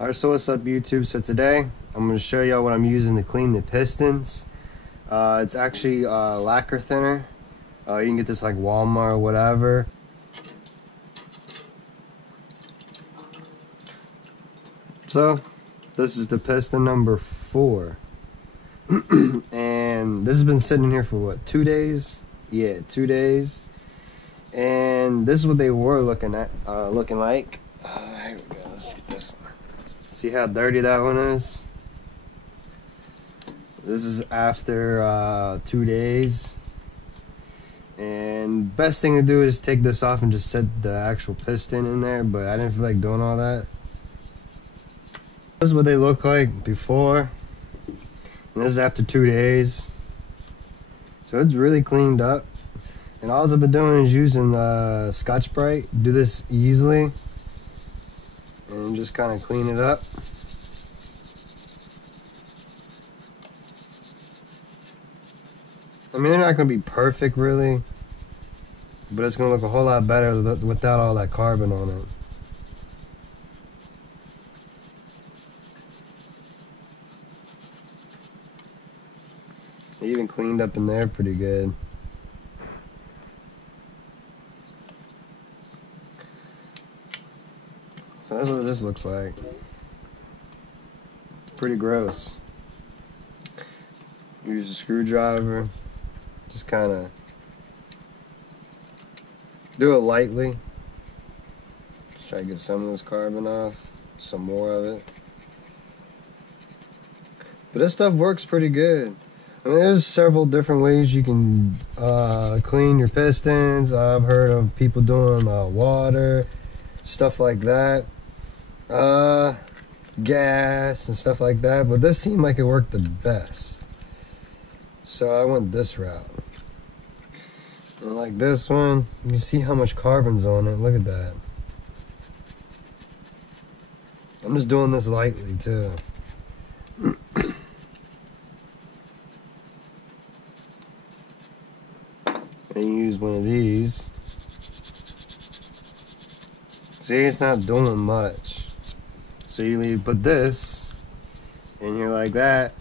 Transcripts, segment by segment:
Alright, so what's up YouTube? So today I'm going to show y'all what I'm using to clean the Pistons. It's actually lacquer thinner. You can get this like Walmart or whatever. So this is the piston number 4. And this has been sitting in here for what, 2 days? Yeah, 2 days. And this is what they were looking like. Here we go. Let's get this one. See how dirty that one is? This is after 2 days. And best thing to do is take this off and just set the actual piston in there, but I didn't feel like doing all that. This is what they look like before. And this is after 2 days. So it's really cleaned up. And all I've been doing is using the Scotch-Brite. Do this easily. And just kind of clean it up. I mean, they're not going to be perfect, really. But it's going to look a whole lot better without all that carbon on it. It even cleaned up in there pretty good. So that's what this looks like. It's pretty gross. Use a screwdriver. Just kind of do it lightly. Just try to get some of this carbon off. Some more of it. But this stuff works pretty good. I mean, there's several different ways you can clean your pistons. I've heard of people doing water, stuff like that, gas and stuff like that, but this seemed like it worked the best, so I went this route. And like this one, you can see how much carbon's on it. Look at that. I'm just doing this lightly too. And you use one of these. See, it's not doing much. So you put this, and you're like that.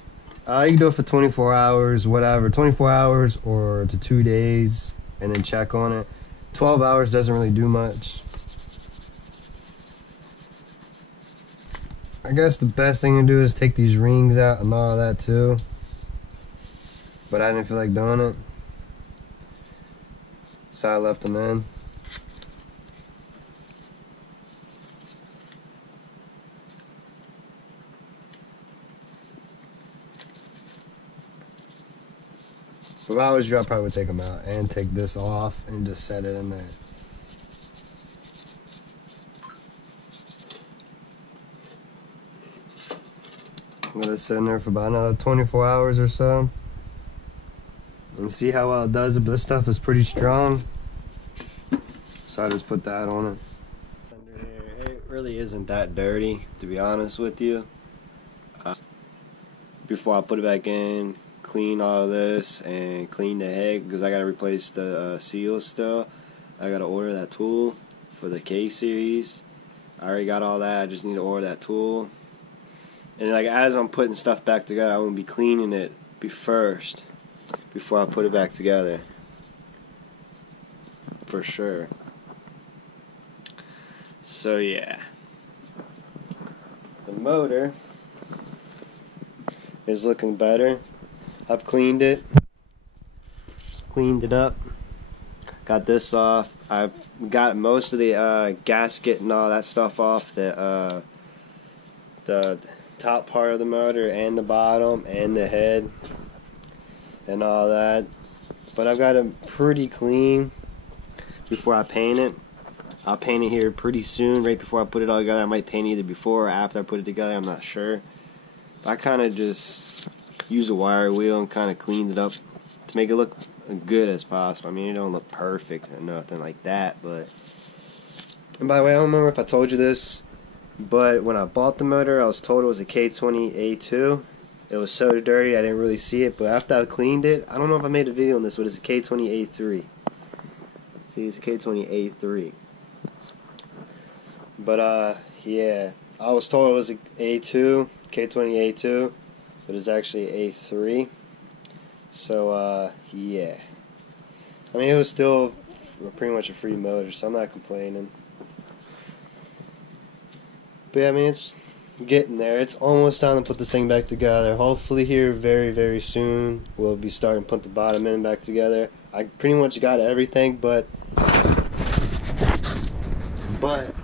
You can do it for 24 hours, whatever. 24 hours or to 2 days, and then check on it. 12 hours doesn't really do much. I guess the best thing to do is take these rings out and all that too. But I didn't feel like doing it, so I left them in. But if I was you, I probably would take them out and take this off and just set it in there. Let it sit in there for about another 24 hours or so. And see how well it does it. But this stuff is pretty strong, so I just put that on it. Under here, it really isn't that dirty, to be honest with you. Before I put it back in, clean all this and clean the head, because I gotta replace the seals still. I gotta order that tool for the K series. I already got all that. I just need to order that tool. And like as I'm putting stuff back together, I want to be cleaning it first before I put it back together, for sure. So yeah, the motor is looking better. I've cleaned it up, got this off. I've got most of the gasket and all that stuff off, the top part of the motor and the bottom and the head and all that. But I've got it pretty clean before I paint it. I'll paint it here pretty soon, right before I put it all together. I might paint either before or after I put it together, I'm not sure. But I kind of just used a wire wheel and kind of cleaned it up to make it look good as possible. I mean, it don't look perfect or nothing like that, but... And by the way, I don't remember if I told you this, but when I bought the motor, I was told it was a K20A2. It was so dirty I didn't really see it, but after I cleaned it, I don't know if I made a video on this, but it's a K20A3. See, it's a K20A3. But yeah, I was told it was a A2, K20 A2, but it's actually A3. So, yeah. I mean, it was still pretty much a free motor, so I'm not complaining. But yeah, I mean, it's getting there. It's almost time to put this thing back together. Hopefully here very, very soon we'll be starting to put the bottom end back together. I pretty much got everything, but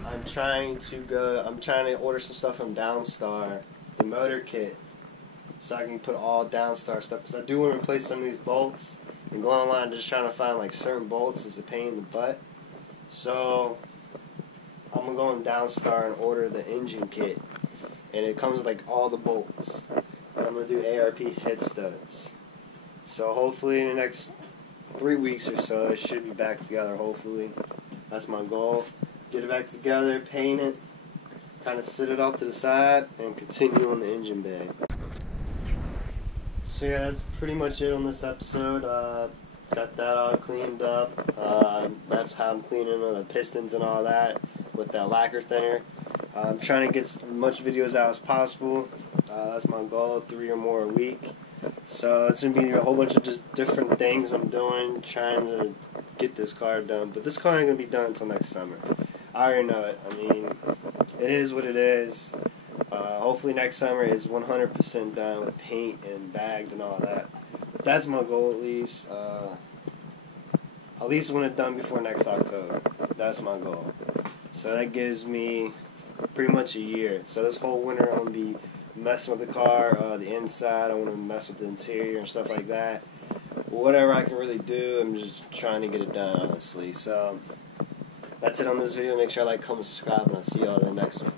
I'm trying to order some stuff from Downstar, the motor kit, so I can put all Downstar stuff, because I do want to replace some of these bolts, and go online just trying to find like certain bolts is a pain in the butt. So I'm gonna go on Downstar and order the engine kit, and it comes with like all the bolts, and I'm gonna do ARP head studs. So hopefully in the next 3 weeks or so it should be back together. Hopefully that's my goal. Get it back together, paint it, kind of sit it off to the side, and continue on the engine bay. So yeah, that's pretty much it on this episode. Got that all cleaned up. That's how I'm cleaning the pistons and all that with that lacquer thinner. I'm trying to get as much videos out as possible. That's my goal, 3 or more a week. So it's going to be a whole bunch of just different things I'm doing, trying to get this car done. But this car ain't going to be done until next summer. I already know it. I mean, it is what it is. Hopefully next summer is 100% done with paint and bagged and all that. That's my goal at least. At least want it done before next October. That's my goal. So that gives me pretty much a year. So this whole winter I'm going to be messing with the car, the inside. I want to mess with the interior and stuff like that. Whatever I can really do, I'm just trying to get it done, honestly. So that's it on this video. Make sure I like, comment, subscribe, and I'll see you all in the next one.